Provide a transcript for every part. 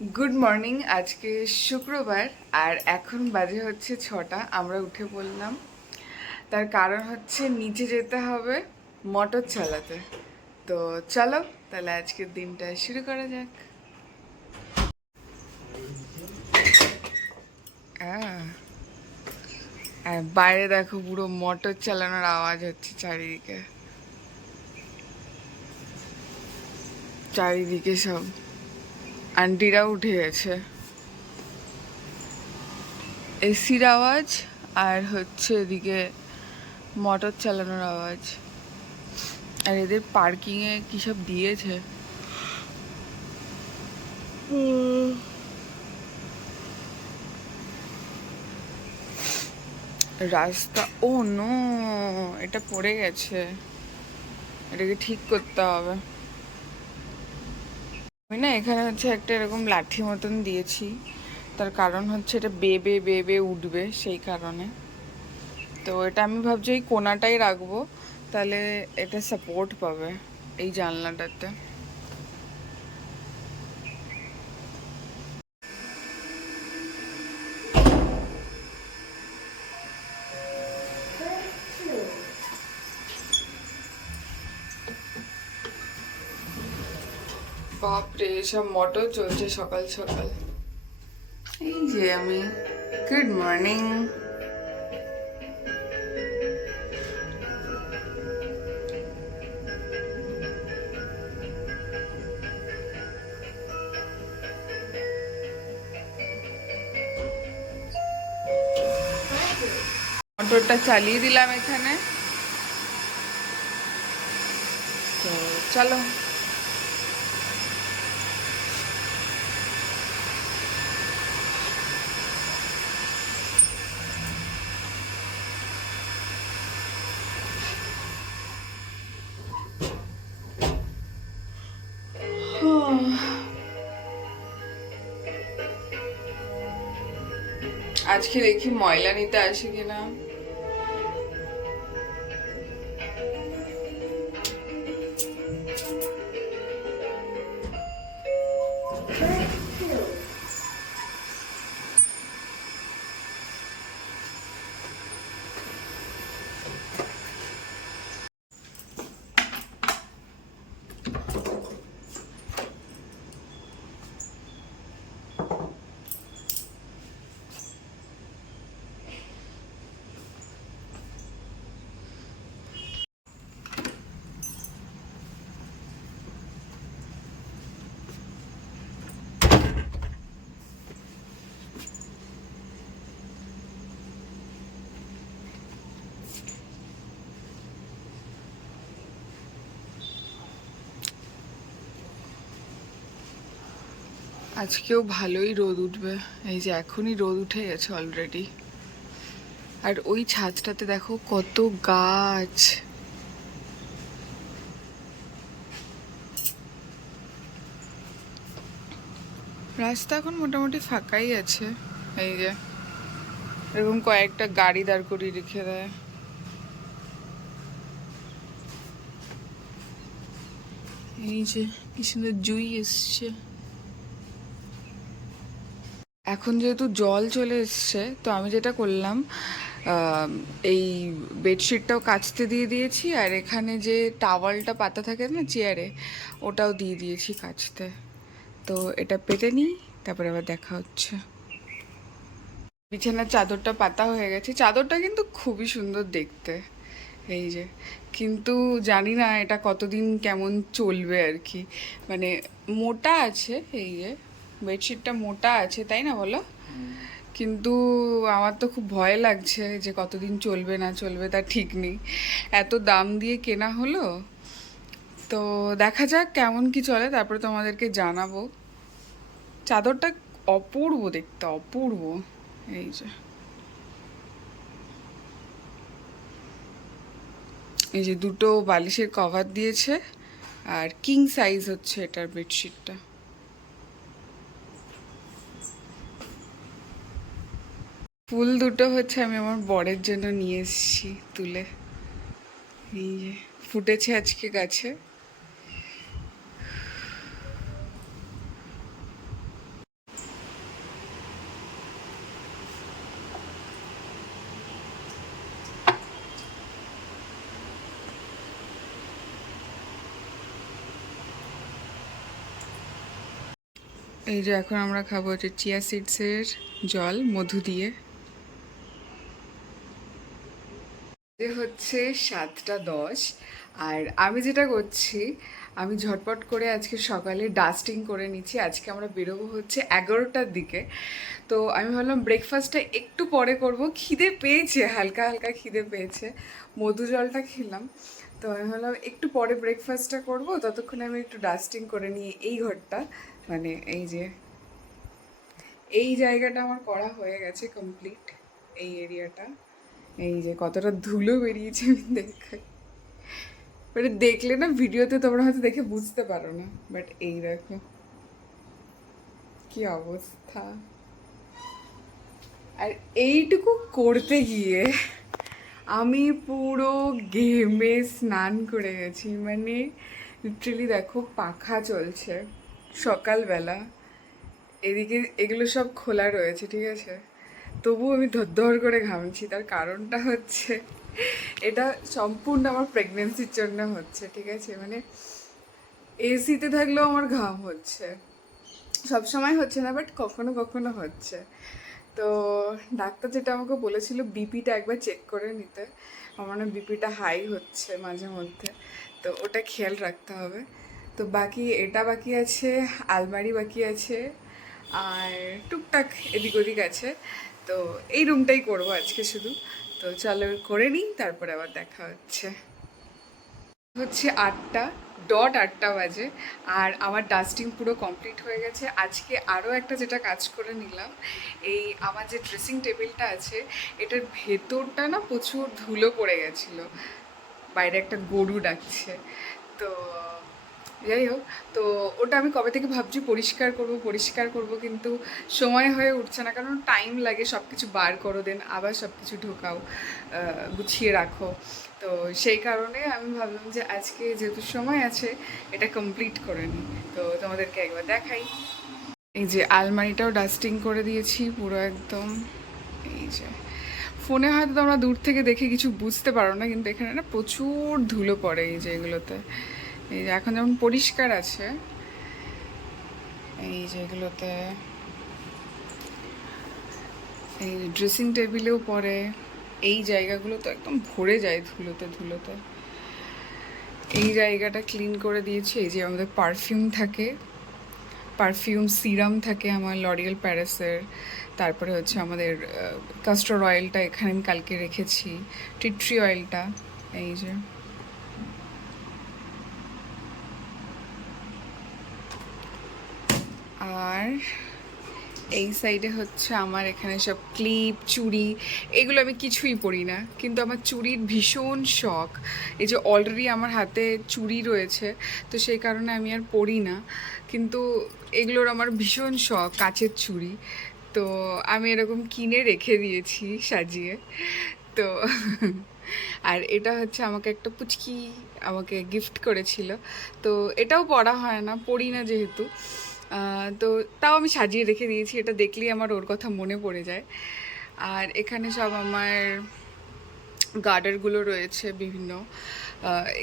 Good morning. আজকে শুক্রবার আর এখন বাজে হচ্ছে 6টা। আমরা উঠে পড়লাম, তার কারণ হচ্ছে নিচে যেতে হবে মোটর চালাতে। তো চলো তাহলে আজকের দিনটা শুরু করা যাক। আর বাইরে দেখো পুরো মোটর চালানোর আওয়াজ হচ্ছে চারিদিকে, চারিদিকে সব আন্টিরাও উঠে গেছে। এসির আওয়াজ আর হচ্ছে এদিকে মোটর চালানোর আওয়াজ। আর এদের পার্কিংয়ে কী সব দিয়েছে। রাস্তা, ও নো, এটা পড়ে গেছে, এটাকে ঠিক করতে হবে। আমি না এখানে হচ্ছে একটা এরকম লাঠি মতন দিয়েছি, তার কারণ হচ্ছে এটা বেবে বেবে উঠবে, সেই কারণে। তো এটা আমি ভাবছি এই কোনাটাই রাখবো, তাহলে এটা সাপোর্ট পাবে এই জানলাটাতে। বাপরে, সব মোটর চলছে সকাল সকাল। এই যে আমি, গুড মর্নিং। মোটরটা চালিয়ে দিলাম এখানে, তো চলো। আজকে দেখি ময়লা নিতে আসে কিনা। আজকেও ভালোই রোদ উঠবে, এই যে এখনই রোদ উঠে গেছে অলরেডি। আর ওই ছাদটাতে দেখো কত গাছ। রাস্তা এখন মোটামুটি ফাঁকাই আছে, এই যে এরকম কয়েকটা গাড়ি দাঁড় করিয়ে রেখে দেয়। এই যে কি সুন্দর জুই এসছে। এখন যেহেতু জল চলে এসছে, তো আমি যেটা করলাম, এই বেডশিটটাও কাচতে দিয়ে দিয়েছি, আর এখানে যে টাওয়ালটা পাতা থাকে না চেয়ারে, ওটাও দিয়ে দিয়েছি কাচতে। তো এটা পেতে নিই, তারপরে আবার দেখা হচ্ছে। বিছানার চাদরটা পাতা হয়ে গেছে, চাদরটা কিন্তু খুবই সুন্দর দেখতে, এই যে। কিন্তু জানি না এটা কতদিন কেমন চলবে আর কি। মানে মোটা আছে, এই যে বেডশিটটা মোটা আছে, তাই না বলো? কিন্তু আমার তো খুব ভয় লাগছে যে কতদিন চলবে না চলবে তার ঠিক নেই। এত দাম দিয়ে কেনা হলো, তো দেখা যাক কেমন কি চলে, তারপরে তোমাদেরকে জানাবো। চাদরটা অপূর্ব দেখতে, অপূর্ব। এই যে, এই যে দুটো বালিশের কভার দিয়েছে, আর কিং সাইজ হচ্ছে এটার বেডশিটটা। ফুল দুটো হচ্ছে আমি আমার বরের জন্য নিয়ে এসেছি তুলে, এই যে ফুটেছে আজকে গাছে। এই যে এখন আমরা খাবো হচ্ছে চিয়া সিডসের জল মধু দিয়ে। হচ্ছে 7:10, আর আমি যেটা করছি, আমি ঝটপট করে আজকে সকালে ডাস্টিং করে নিচ্ছি। আজকে আমরা বেরোবো হচ্ছে 11টার দিকে। তো আমি ভাবলাম ব্রেকফাস্টটা একটু পরে করব, খিদে পেয়েছে, হালকা হালকা খিদে পেয়েছে, মধু জলটা খেলাম। তো আমি ভাবলাম একটু পরে ব্রেকফাস্টটা করব, ততক্ষণে আমি একটু ডাস্টিং করে নিই এই ঘরটা। মানে এই যে এই জায়গাটা আমার করা হয়ে গেছে কমপ্লিট, এই এরিয়াটা। এই যে কতটা ধুলো বেরিয়েছে আমি দেখে, মানে দেখলে না ভিডিওতে তোমরা হয়তো দেখে বুঝতে পারো না, বাট এই দেখো কি অবস্থা। আর এইটুকু করতে গিয়ে আমি পুরো ঘেমে স্নান করে গেছি, মানে লিটারালি দেখো পাখা চলছে সকালবেলা, এদিকে এগুলো সব খোলা রয়েছে, ঠিক আছে, তবু আমি ধর করে ঘামছি। তার কারণটা হচ্ছে এটা সম্পূর্ণ আমার প্রেগনেন্সির জন্য হচ্ছে, ঠিক আছে, মানে এসিতে থাকলেও আমার ঘাম হচ্ছে, সব সময় হচ্ছে না, বাট কখনো কখনো হচ্ছে। তো ডাক্তার যেটা আমাকে বলেছিল বিপিটা একবার চেক করে নিতে, আমার না বিপিটা হাই হচ্ছে মাঝে মধ্যে, তো ওটা খেয়াল রাখতে হবে। তো বাকি এটা বাকি আছে, আলমারি বাকি আছে, আর টুকটাক এদিক ওদিক আছে। তো এই রুমটাই করবো আজকে শুধু। তো চলো করে নিই, তারপরে আবার দেখা হচ্ছে। হচ্ছে 8টা বাজে, আর আমার ডাস্টিং পুরো কমপ্লিট হয়ে গেছে। আজকে আরও একটা যেটা কাজ করে নিলাম, এই আমার যে ড্রেসিং টেবিলটা আছে এটার ভেতরটা না প্রচুর ধুলো পড়ে গেছিলো, বাইরে একটা গরু ডাকছে। তো যাই হোক, তো ওটা আমি কবে থেকে ভাবছি পরিষ্কার করব, কিন্তু সময় হয়ে উঠছে না, কারণ টাইম লাগে, সব কিছু বার করো, দেন আবার সব কিছু ঢোকাও, গুছিয়ে রাখো। তো সেই কারণে আমি ভাবলাম যে আজকে যেহেতু সময় আছে এটা কমপ্লিট করে নিই। তো তোমাদেরকে একবার দেখাই, এই যে আলমারিটাও ডাস্টিং করে দিয়েছি পুরো একদম। এই যে ফোনে হয়তো তোমরা দূর থেকে দেখে কিছু বুঝতে পারো না, কিন্তু এখানে না প্রচুর ধুলো পড়ে এই যে এগুলোতে। এই যে এখন যেমন পরিষ্কার আছে, এই যে এগুলোতে, এই ড্রেসিং টেবিলেও পড়ে, এই জায়গাগুলো তো একদম ভরে যায় ধুলোতে। এই জায়গাটা ক্লিন করে দিয়েছি। এই যে আমাদের পারফিউম সিরাম থাকে আমার লরিয়াল প্যারিসের, তারপরে হচ্ছে আমাদের কাস্টার অয়েলটা এখানে আমি কালকে রেখেছি, টি অয়েলটা, এই যে আর এই সাইডে হচ্ছে আমার এখানে সব ক্লিপ, চুড়ি, এগুলো আমি কিছুই পরি না, কিন্তু আমার চুড়ির ভীষণ শখ। এই যে অলরেডি আমার হাতে চুড়ি রয়েছে, তো সেই কারণে আমি আর পরি না, কিন্তু এগুলোর আমার ভীষণ শখ, কাচের চুড়ি। তো আমি এরকম কিনে রেখে দিয়েছি সাজিয়ে। তো আর এটা হচ্ছে আমাকে একটা পুচকি আমাকে গিফট করেছিল, তো এটাও পরা হয় না, পরি না যেহেতু, তো তাও আমি সাজিয়ে রেখে দিয়েছি, এটা দেখলেই আমার ওর কথা মনে পড়ে যায়। আর এখানে সব আমার গার্ডারগুলো রয়েছে বিভিন্ন,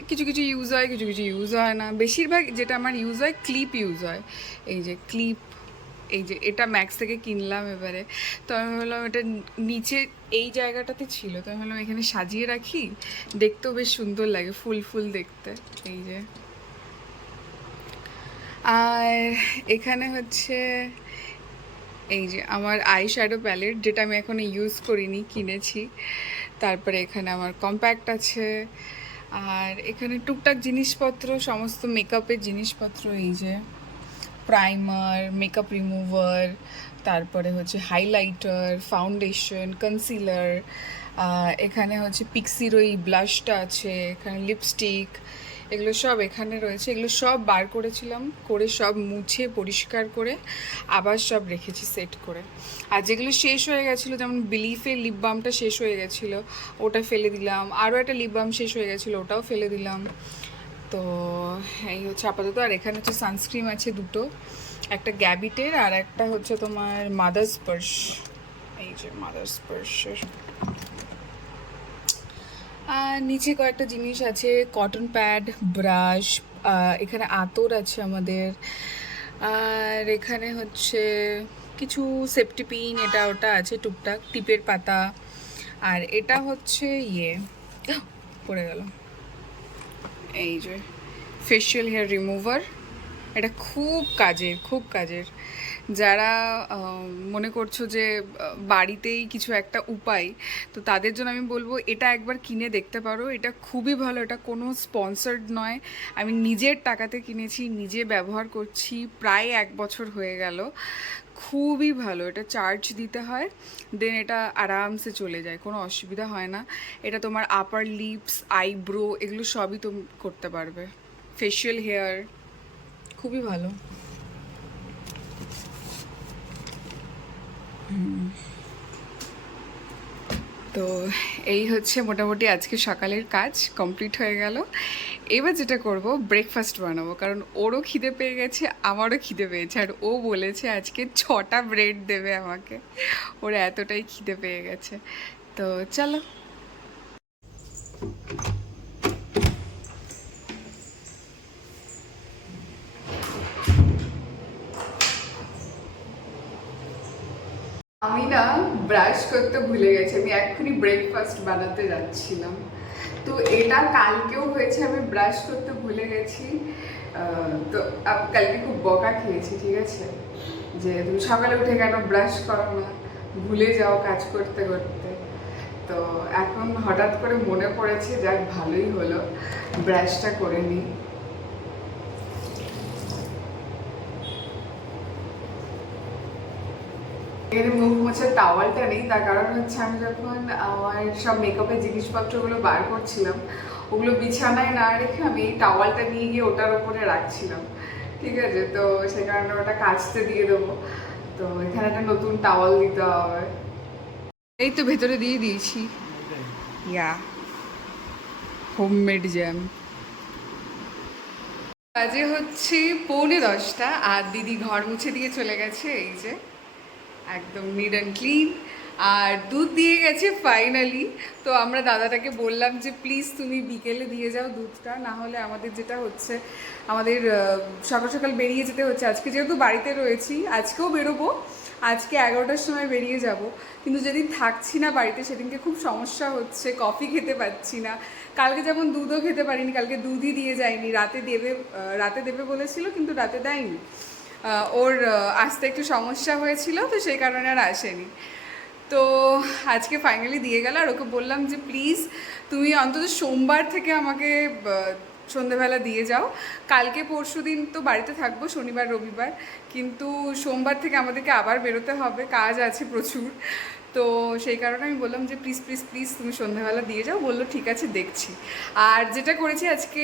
কিছু কিছু ইউজ হয়, কিছু কিছু ইউজ হয় না, বেশিরভাগ যেটা আমার ইউজ হয় ক্লিপ ইউজ হয়। এই যে ক্লিপ, এই যে এটা ম্যাক্স থেকে কিনলাম এবারে। তো আমি ভাবলাম এটা নিচে এই জায়গাটাতে ছিল, তো আমি ভাবলাম এখানে সাজিয়ে রাখি, দেখতেও বেশ সুন্দর লাগে, ফুল ফুল দেখতে। এই যে আর এখানে হচ্ছে এই যে আমার আই শ্যাডো প্যালেট, যেটা আমি এখনো ইউজ করিনি, কিনেছি। তারপরে এখানে আমার কম্প্যাক্ট আছে, আর এখানে টুকটাক জিনিসপত্র, সমস্ত মেকআপের জিনিসপত্র, এই যে প্রাইমার, মেকআপ রিমুভার, তারপরে হচ্ছে হাইলাইটার, ফাউন্ডেশন, কনসিলার, এখানে হচ্ছে পিক্সির ওই ব্লাশটা আছে, এখানে লিপস্টিক, এগুলো সব এখানে রয়েছে। এগুলো সব বার করেছিলাম, করে সব মুছে পরিষ্কার করে আবার সব রেখেছি সেট করে। আর যেগুলো শেষ হয়ে গেছিলো, যেমন বিলিফের লিপ বামটা শেষ হয়ে গেছিলো, ওটা ফেলে দিলাম। আরও একটা লিপ বাম শেষ হয়ে গেছিলো, ওটাও ফেলে দিলাম। তো এই হচ্ছে আপাতত। আর এখানে হচ্ছে সানস্ক্রিন আছে দুটো, একটা গ্যাবিটের আর একটা হচ্ছে তোমার মাদার স্পার্শ, এই যে মাদার স্পার্শের। আর নিচে কয়েকটা জিনিস আছে, কটন প্যাড, ব্রাশ, এখানে আতর আছে আমাদের, আর এখানে হচ্ছে কিছু সেফটি পিন এটা ওটা আছে টুকটাক, টিপের পাতা। আর এটা হচ্ছে পড়ে গেল, এই যে ফেশিয়াল হেয়ার রিমুভার। এটা খুব কাজের, খুব কাজের। যারা মনে করছো যে বাড়িতেই কিছু একটা উপায়, তো তাদের জন্য আমি বলবো এটা একবার কিনে দেখতে পারো। এটা খুবই ভালো, এটা কোনো স্পন্সার্ড নয়, আমি নিজের টাকাতে কিনেছি, নিজে ব্যবহার করছি, প্রায় 1 বছর হয়ে গেল। খুবই ভালো, এটা চার্জ দিতে হয়, দেন এটা আরামসে চলে যায়, কোনো অসুবিধা হয় না। এটা তোমার আপার লিপস, আইব্রো এগুলো সবই তুমি করতে পারবে। ফেশিয়াল হেয়ার খুবই ভালো। তো এই হচ্ছে মোটামুটি আজকে সকালের কাজ কমপ্লিট হয়ে গেল। এবার যেটা করব, ব্রেকফাস্ট বানাবো, কারণ ওরও খিদে পেয়ে গেছে, আমারও খিদে পেয়েছে। আর ও বলেছে আজকে 6টা ব্রেড দেবে আমাকে, ওর এতটাই খিদে পেয়ে গেছে। তো চলো। আমি না ব্রাশ করতে ভুলে গেছি, আমি এক্ষুনি ব্রেকফাস্ট বানাতে যাচ্ছিলাম। তো এটা কালকেও হয়েছে, আমি ব্রাশ করতে ভুলে গেছি। তো কালকে খুব বকা খেয়েছি, ঠিক আছে, যে তুমি সকালে উঠে কেন ব্রাশ করো না, ভুলে যাও কাজ করতে করতে। তো এখন হঠাৎ করে মনে পড়েছে, যাক ভালোই হলো, ব্রাশটা করে নিই। এখানে মুখ মোছার টাওয়ালটা নেই, তার কারণ হচ্ছে আমি যখন আমার সব মেকআপের জিনিসপত্রগুলো বার করছিলাম, ওগুলো বিছানায় না রেখে আমি এই টাওয়ালটা নিয়ে গিয়ে ওটার ওপরে রাখছিলাম, ঠিক আছে। তো সে কারণে ওটা কাচতে দিয়ে দেবো। তো এখানে একটা নতুন টাওয়াল দিতে হবে। এই তো ভেতরে দিয়ে দিয়েছি। ইয়া, হোমমেড জ্যাম। বাজে হচ্ছে 9:45, আর দিদি ঘর মুছে দিয়ে চলে গেছে, এই যে একদম নিট অ্যান্ড ক্লিন। আর দুধ দিয়ে গেছে ফাইনালি। তো আমরা দাদাটাকে বললাম যে প্লিজ তুমি বিকেলে দিয়ে যাও দুধটা, না হলে আমাদের যেটা হচ্ছে, আমাদের সকাল সকাল বেরিয়ে যেতে হচ্ছে। আজকে যেহেতু বাড়িতে রয়েছি, আজকেও বেরোবো, আজকে 11টার সময় বেরিয়ে যাব, কিন্তু যেদিন থাকছি না বাড়িতে সেদিনকে খুব সমস্যা হচ্ছে, কফি খেতে পাচ্ছি না। কালকে যেমন দুধও খেতে পারিনি, কালকে দুধই দিয়ে যায়নি, রাতে দেবে বলেছিল কিন্তু রাতে দেয়নি। ওর আসতে একটু সমস্যা হয়েছিল, তো সেই কারণে আর আসেনি। তো আজকে ফাইনালি দিয়ে গেল। আর ওকে বললাম যে প্লিজ তুমি অন্তত সোমবার থেকে আমাকে সন্ধেবেলা দিয়ে যাও। কালকে পরশু দিন তো বাড়িতে থাকবো, শনিবার রবিবার, কিন্তু সোমবার থেকে আমাদেরকে আবার বেরোতে হবে, কাজ আছে প্রচুর। তো সেই কারণে আমি বললাম যে প্লিজ প্লিজ প্লিজ তুমি সন্ধ্যাবেলা দিয়ে যাও। বললো ঠিক আছে, দেখছি। আর যেটা করেছি আজকে,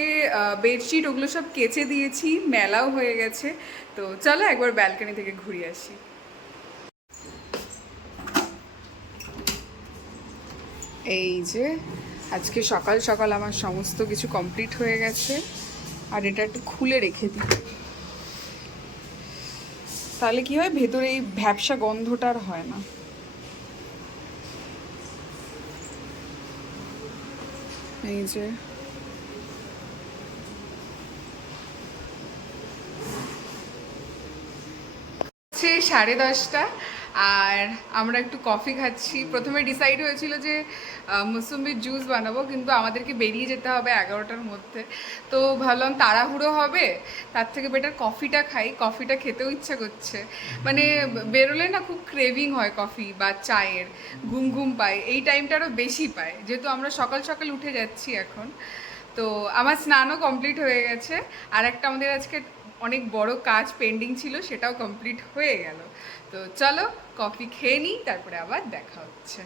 বেডশিট ওগুলো সব কেচে দিয়েছি, মেলাও হয়ে গেছে। তো চলো একবার ব্যালকনি থেকে ঘুরে আসি। এই যে আজকে সকাল সকাল আমার সমস্ত কিছু কমপ্লিট হয়ে গেছে। আর এটা একটু খুলে রেখে দিই, তাহলে কি হয়, ভেতরে এই ভ্যাপসা গন্ধটা আর হয় না। এই যে 10:30, আর আমরা একটু কফি খাচ্ছি। প্রথমে ডিসাইড হয়েছিল যে মুসুম্বির জুস বানাবো, কিন্তু আমাদেরকে বেরিয়ে যেতে হবে 11টার মধ্যে। তো ভাবলাম তাড়াহুড়ো হবে, তার থেকে বেটার কফিটা খাই, কফিটা খেতেও ইচ্ছা করছে। মানে বেরোলে না খুব ক্রেভিং হয় কফি বা চায়ের, ঘুম ঘুম পায়, এই টাইমটা আরও বেশি পায়, যেহেতু আমরা সকাল সকাল উঠে যাচ্ছি এখন। তো আমার স্নানও কমপ্লিট হয়ে গেছে, আর একটা আমাদের আজকে অনেক বড় কাজ পেন্ডিং ছিল, সেটাও কমপ্লিট হয়ে গেল। তো চলো কফি খেয়ে নিই, তারপরে আবার দেখা হচ্ছে।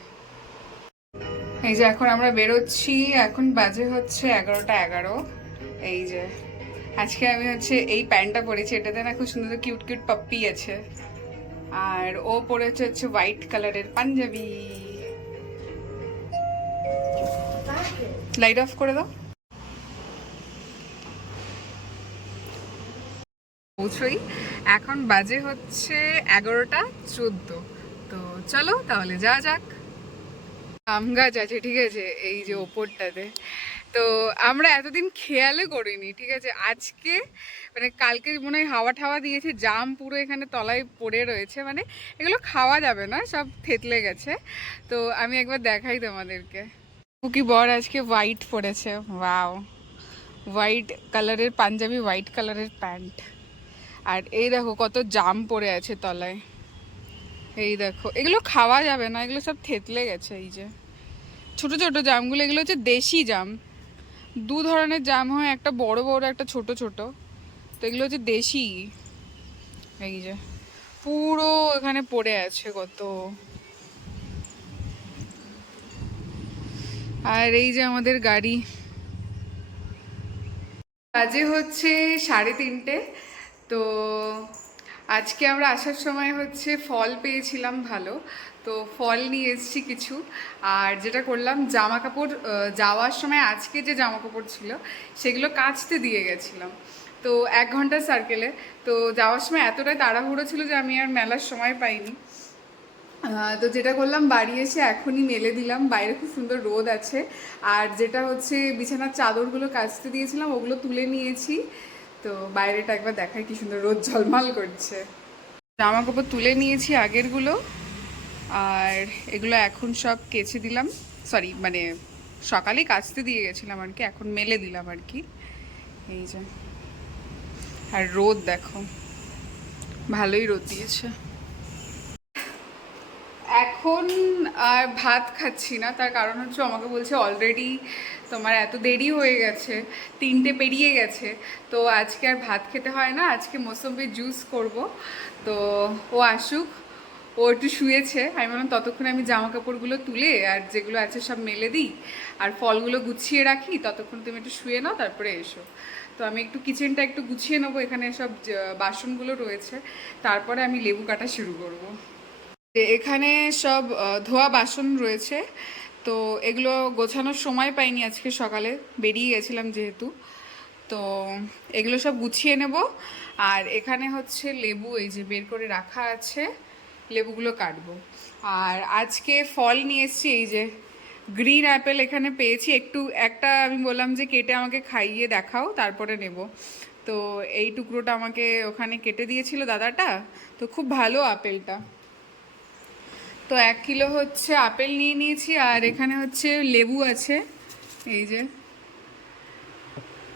এই যে এখন আমরা বেরোচ্ছি, এখন বাজে হচ্ছে 11টা 11। এই যে আজকে আমি হচ্ছে এই প্যান্টটা পরেছি, এটাতে না খুব সুন্দর কিউট কিউট পাপ্পি আছে। আর ও পরেছে হচ্ছে হোয়াইট কালারের পাঞ্জাবি। লাইট অফ করে দাও। পৌঁছই, এখন বাজে হচ্ছে 11টা 14। তো চলো তাহলে যা যাক। আম গাছ আছে, ঠিক আছে, এই যে ওপরটাতে। তো আমরা এতদিন খেয়ালে করিনি, ঠিক আছে, আজকে মানে কালকে মনে হয় হাওয়া ঠাওয়া দিয়েছে, জাম পুরো এখানে তলায় পড়ে রয়েছে, মানে এগুলো খাওয়া যাবে না, সব থেতলে গেছে। তো আমি একবার দেখাই তোমাদেরকে। কুকি বর আজকে হোয়াইট পরেছে, ওয়াও, হোয়াইট কালারের পাঞ্জাবি, হোয়াইট কালারের প্যান্ট। আর এই দেখো কত জাম পড়ে আছে তলায়, এই দেখো, এগুলো খাওয়া যাবে না, এগুলো সব থেতলে গেছে। এই যে ছোট ছোট জামগুলো, এগুলো হচ্ছে দেশি জাম। দু ধরনের জাম হয়, একটা বড় বড়, একটা ছোট ছোট। তো এগুলো হচ্ছে দেশি। এই যে পুরো এখানে পড়ে আছে কত। আর এই যে আমাদের গাড়ি, বাজে হচ্ছে 3:30। তো আজকে আমরা আসার সময় হচ্ছে ফল পেয়েছিলাম ভালো, তো ফল নিয়ে এসেছি কিছু। আর যেটা করলাম, জামা কাপড় যাওয়ার সময় আজকে যে জামা কাপড় ছিল সেগুলো কাচতে দিয়ে গেছিলাম, তো 1 ঘন্টার সার্কেলে। তো যাওয়ার সময় এতটাই তাড়াহুড়ো ছিল যে আমি আর মেলার সময় পাইনি। তো যেটা করলাম, বাড়ি এসে এখনই মেলে দিলাম, বাইরে খুব সুন্দর রোদ আছে। আর যেটা হচ্ছে বিছানার চাদরগুলো কাচতে দিয়েছিলাম ওগুলো তুলে নিয়েছি। তো বাইরেটা একবার দেখায় কি সুন্দর রোদ ঝলমল করছে। জামা কাপড় তুলে নিয়েছি আগেরগুলো, আর এগুলো এখন সব কেচে দিলাম, সরি মানে সকালেই কাচতে দিয়ে গেছিলাম আর কি, এখন মেলে দিলাম আর কি। এই যে, আর রোদ দেখো, ভালোই রোদ দিয়েছে। এখন আর ভাত খাচ্ছি না, তার কারণ হচ্ছে আমাকে বলছে অলরেডি তোমার এত দেরি হয়ে গেছে, 3টে পেরিয়ে গেছে, তো আজকে আর ভাত খেতে হয় না, আজকে মৌসম্বির জুস করব। তো ও আসুক, ও একটু শুয়েছে, আমি বললাম ততক্ষণে আমি জামা কাপড়গুলো তুলে আর যেগুলো আছে সব মেলে দিই, আর ফলগুলো গুছিয়ে রাখি, ততক্ষণ তুমি একটু শুয়ে নাও, তারপরে এসো। তো আমি একটু কিচেনটা একটু গুছিয়ে নেবো, এখানে সব বাসনগুলো রয়েছে, তারপরে আমি লেবু কাটা শুরু করবো। এখানে সব ধোয়া বাসন রয়েছে, তো এগুলো গোছানোর সময় পাইনি আজকে সকালে, বেরিয়ে গেছিলাম যেহেতু। তো এগুলো সব গুছিয়ে নেব। আর এখানে হচ্ছে লেবু, এই যে বের করে রাখা আছে, লেবুগুলো কাটবো। আর আজকে ফল নিয়ে এসেছি, এই যে গ্রিন অ্যাপেল এখানে পেয়েছি, একটা আমি বললাম যে কেটে আমাকে খাইয়ে দেখাও, তারপরে নেব। তো এই টুকরোটা আমাকে ওখানে কেটে দিয়েছিল দাদাটা, তো খুব ভালো আপেলটা। তো 1 কিলো হচ্ছে আপেল নিয়ে নিয়েছি, আর এখানে হচ্ছে লেবু আছে, এই যে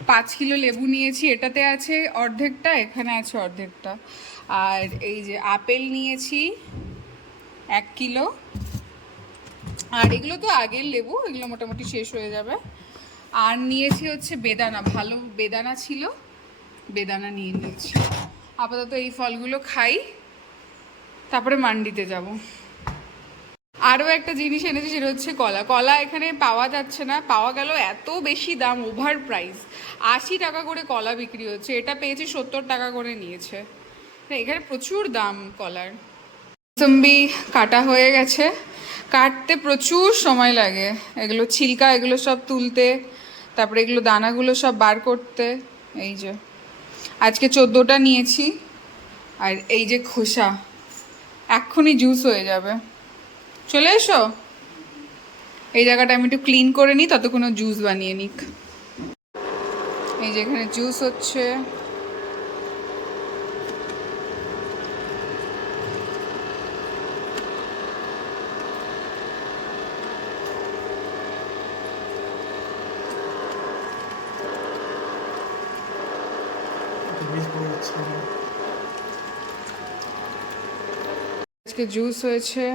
5 কিলো লেবু নিয়েছি, এটাতে আছে অর্ধেকটা, এখানে আছে অর্ধেকটা। আর এই যে আপেল নিয়েছি 1 কিলো। আর এগুলো তো আগের লেবু, এগুলো মোটামুটি শেষ হয়ে যাবে। আর নিয়েছি হচ্ছে বেদানা, ভালো বেদানা ছিল, বেদানা নিয়ে নিয়েছি। আপাতত এই ফলগুলো খাই, তারপরে মান্ডিতে যাব। আরও একটা জিনিস এনেছি, সেটা হচ্ছে কলা। কলা এখানে পাওয়া যাচ্ছে না, পাওয়া গেল এত বেশি দাম, ওভার প্রাইস। 80 টাকা করে কলা বিক্রি হচ্ছে, এটা পেয়েছি 70 টাকা করে নিয়েছে। এখানে প্রচুর দাম কলার। মৌসম্বি কাটা হয়ে গেছে, কাটতে প্রচুর সময় লাগে, এগুলো ছিলকা এগুলো সব তুলতে, তারপরে এগুলো দানাগুলো সব বার করতে। এই যে আজকে 14টা নিয়েছি, আর এই যে খোসা, এক্ষুনি জুস হয়ে যাবে। চলে এসো, এই জায়গাটা আমি একটু ক্লিন করে নিই, ততক্ষণ জুস বানিয়ে নিক। এই যে এখানে জুস হচ্ছে। আজকে জুস হয়েছে।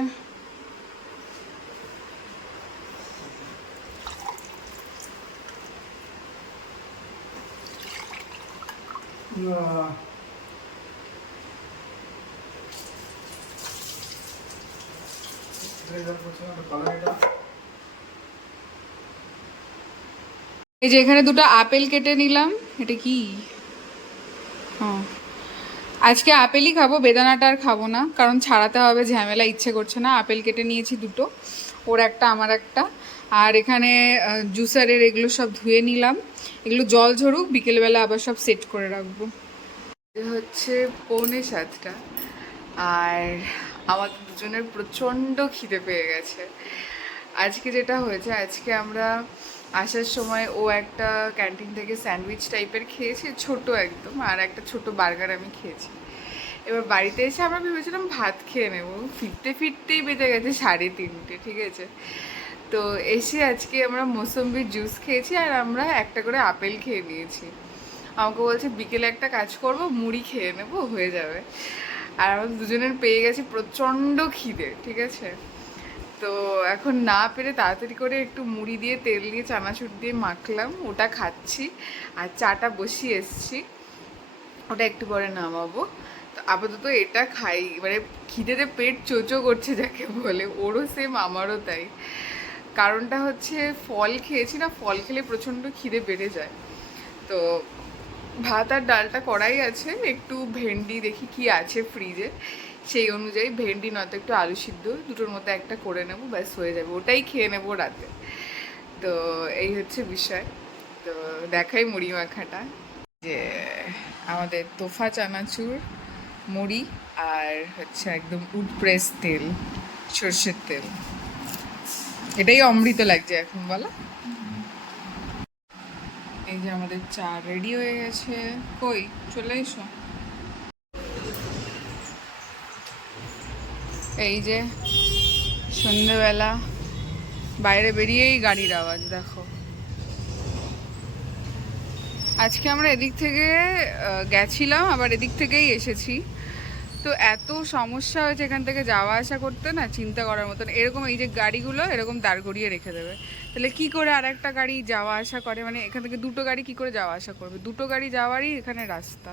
এই যে এখানে দুটো আপেল কেটে নিলাম, এটা কি, হ্যাঁ আজকে আপেলই খাবো, বেদানাটা আর খাবো না, কারণ ছাড়াতে হবে, ঝামেলা ইচ্ছে করছে না। আপেল কেটে নিয়েছি দুটো, ওর একটা আমার একটা। আর এখানে জুসারের এগুলো সব ধুয়ে নিলাম, এগুলো জল ঝরুক, বিকেলবেলা আবার সব সেট করে রাখবো। হচ্ছে 6:45, আর আমাদের দুজনের প্রচণ্ড খিদে পেয়ে গেছে। আজকে যেটা হয়েছে, আজকে আমরা আসার সময় ও একটা ক্যান্টিন থেকে স্যান্ডউইচ টাইপের খেয়েছে, ছোট একদম, আর একটা ছোট বার্গার আমি খেয়েছি। এবার বাড়িতে এসে আমরা ভেবেছিলাম ভাত খেয়ে নেবো, ফিরতে ফিরতেই বেজে গেছে 3:30, ঠিক আছে। তো এসে আজকে আমরা মৌসম্বির জুস খেয়েছি, আর আমরা একটা করে আপেল খেয়ে নিয়েছি। আমাকে বলছে বিকেলে একটা কাজ করব, মুড়ি খেয়ে নেবো, হয়ে যাবে। আর আমাদের দুজনের পেয়ে গেছে প্রচণ্ড খিদে, ঠিক আছে। তো এখন না পেরে তাড়াতাড়ি করে একটু মুড়ি দিয়ে তেল দিয়ে চানাচুর দিয়ে মাখলাম, ওটা খাচ্ছি। আর চাটা বসিয়ে এসছি, ওটা একটু পরে নামাবো। তো আপাতত এটা খাই, মানে খিদেতে পেট চোচো করছে যাকে বলে, ওরও সেম আমারও তাই। কারণটা হচ্ছে ফল খেয়েছি না, ফল খেলে প্রচণ্ড খিদে বেড়ে যায়। তো ভাত আর ডালটা করাই আছে, একটু ভেন্ডি দেখি কি আছে ফ্রিজে, সেই অনুযায়ী ভেন্ডি নয়তো একটু আলু সিদ্ধ, দুটোর মধ্যে একটা করে নেবো, ব্যাস হয়ে যাবে, ওটাই খেয়ে নেবো রাতে। তো এই হচ্ছে বিষয়। তো দেখাই মুড়ি মাখাটা, যে আমাদের তোফা চানাচুর, মুড়ি, আর হচ্ছে একদম উড প্রেস তেল, সর্ষের তেল, এটাই অমৃত লাগছে এখন, বলো। এই যে আমাদের চা রেডি হয়ে গেছে, কই চলে এসো। এই যে সন্ধেবেলা বাইরে বেরিয়েই গাড়ির আওয়াজ দেখো। আজকে আমরা এদিক থেকে গেছিলাম, আবার এদিক থেকেই এসেছি। তো এত সমস্যা হয়েছে এখান থেকে যাওয়া আসা করতে, না চিন্তা করার মতন। এরকম এই যে গাড়িগুলো এরকম দাঁড় করিয়ে রেখে দেবে, তাহলে কি করে আর একটা গাড়ি যাওয়া আসা করে, মানে এখান থেকে দুটো গাড়ি কি করে যাওয়া আসা করবে, দুটো গাড়ি যাওয়ারই এখানে রাস্তা।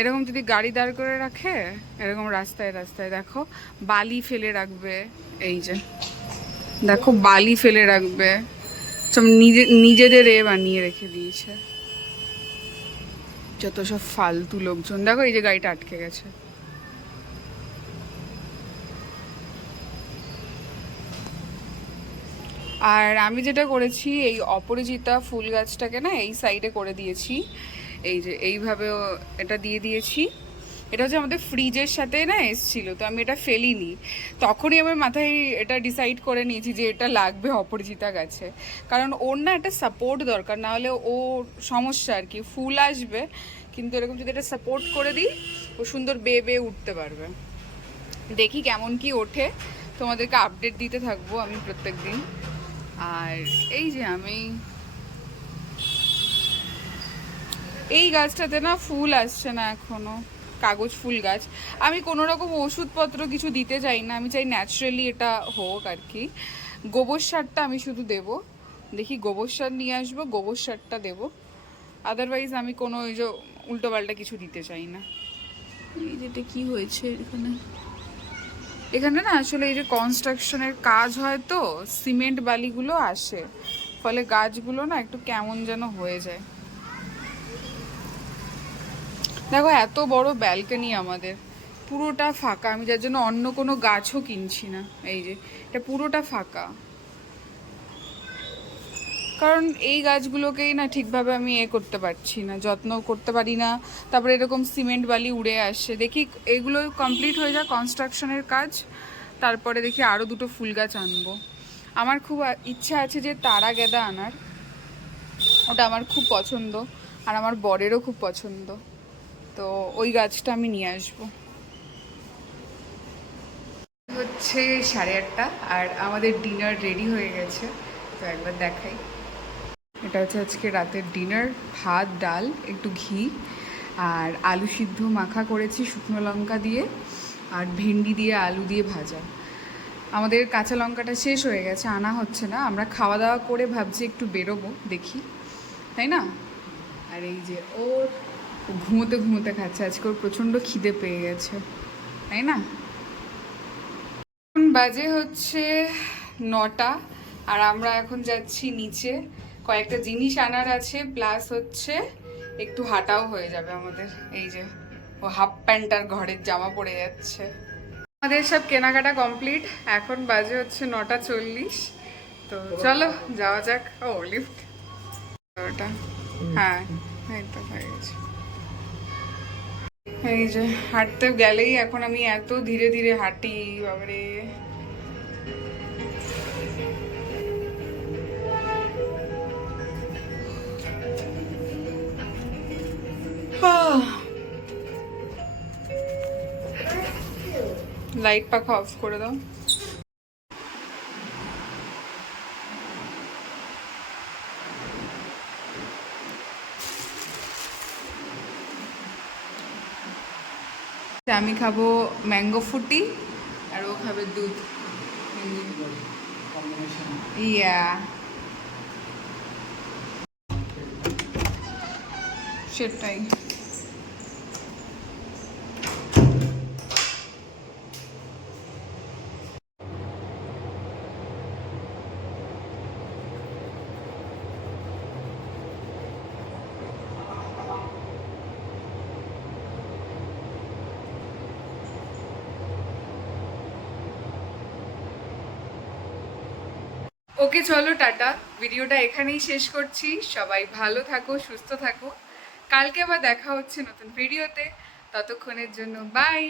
এরকম যদি গাড়ি দাঁড় করে রাখে, এরকম রাস্তায় রাস্তায় দেখো বালি ফেলে রাখবে, এই যে দেখো বালি ফেলে রাখবে, সব নিজেদের বানিয়ে রেখে দিয়েছে, যত সব ফালতু লোকজন। দেখো এই যে গাড়িটা আটকে গেছে। আর আমি যেটা করেছি, এই অপরাজিতা ফুল গাছটাকে না এই সাইডে করে দিয়েছি, এই যে এইভাবেও এটা দিয়ে দিয়েছি। এটা হচ্ছে আমাদের ফ্রিজের সাথে না এসছিল, তো আমি এটা ফেলিনি, তখনই আমার মাথায় এটা ডিসাইড করে নিয়েছি যে এটা লাগবে অপরাজিতা গাছে, কারণ ওর না একটা সাপোর্ট দরকার, না হলে ও সমস্যা আর কি, ফুল আসবে কিন্তু এরকম যদি এটা সাপোর্ট করে দিই, ও সুন্দর বেয়ে বেয়ে উঠতে পারবে। দেখি কেমন কি ওঠে, তোমাদেরকে আপডেট দিতে থাকবো আমি প্রত্যেক দিন। আর এই যে আমি এই গাছটাতে না ফুল আসছে না এখনো, কাগজ ফুল গাছ। আমি কোনো রকম ওষুধপত্র কিছু দিতে চাই না, আমি চাই ন্যাচারালি এটা হোক আর কি। গোবর সারটা আমি শুধু দেবো, দেখি গোবর সার নিয়ে আসবো, গোবর সারটা দেবো। আদারওয়াইজ আমি কোনো ওই যে উল্টোপাল্টা কিছু দিতে চাই না। এই যেটা কি হয়েছে এখানে, এখানে না আসলে এই যে কনস্ট্রাকশনের কাজ হয়, তো সিমেন্ট বালিগুলো আসে, ফলে গাছগুলো না একটু কেমন যেন হয়ে যায়। দেখো এত বড় ব্যালকনি আমাদের, পুরোটা ফাঁকা, আমি যার জন্য অন্য কোনো গাছও কিনছি না। এই যে এটা পুরোটা ফাঁকা, কারণ এই গাছগুলোকেই না ঠিকভাবে আমি করতে পারছি না, যত্ন করতে পারি না। তারপরে এরকম সিমেন্ট বালি উড়ে আসে, দেখি এগুলো কমপ্লিট হয়ে যায় কনস্ট্রাকশনের কাজ, তারপরে দেখি আরও দুটো ফুল গাছ আনবো। আমার খুব ইচ্ছা আছে যে তারা গেঁদা আনার, ওটা আমার খুব পছন্দ, আর আমার বরেরও খুব পছন্দ, তো ওই গাছটা আমি নিয়ে আসবো। হচ্ছে 8:30, আর আমাদের ডিনার রেডি হয়ে গেছে, তো একবার দেখাই। এটা হচ্ছে আজকে রাতের ডিনার, ভাত ডাল একটু ঘি আর আলু সিদ্ধ মাখা করেছি শুকনো লঙ্কা দিয়ে, আর ভেন্ডি দিয়ে আলু দিয়ে ভাজা। আমাদের কাঁচা লঙ্কাটা শেষ হয়ে গেছে, আনা হচ্ছে না, আমরা খাওয়া দাওয়া করে ভাবছি একটু বেরোবো, দেখি, তাই না। আর এই যে ও ঘুমোতে ঘুমোতে খাচ্ছে, আজকে ওর প্রচণ্ড খিদে পেয়ে গেছে, তাই না। এখন বাজে হচ্ছে 9টা, আর আমরা এখন যাচ্ছি নিচে, কয়েকটা জিনিস আনার আছে, প্লাস হচ্ছে একটু হাঁটাও হয়ে যাবে আমাদের। এই যে ও হাফ প্যান্ট আর ঘরের জামা পরে যাচ্ছে। আমাদের সব কেনাকাটা কমপ্লিট, এখন বাজে হচ্ছে 9:40, তো চলো যাওয়া যাক। ও লিফট, ওটা হ্যাঁ, এই তো হয়ে গেছে। এই যে হাঁটতে গেলেই এখন আমি এত ধীরে ধীরে হাঁটি, বাবারে। লাইট পাখা অফ করে দাও। আমি খাবো ম্যাঙ্গো ফুটি আর ও খাবে দুধ। ইয়া সেটাই। ওকে চলো টাটা, ভিডিওটা এখানেই শেষ করছি। সবাই ভালো থাকো, সুস্থ থাকো। কালকে আবার দেখা হচ্ছে নতুন ভিডিওতে। ততক্ষণের জন্য বাই।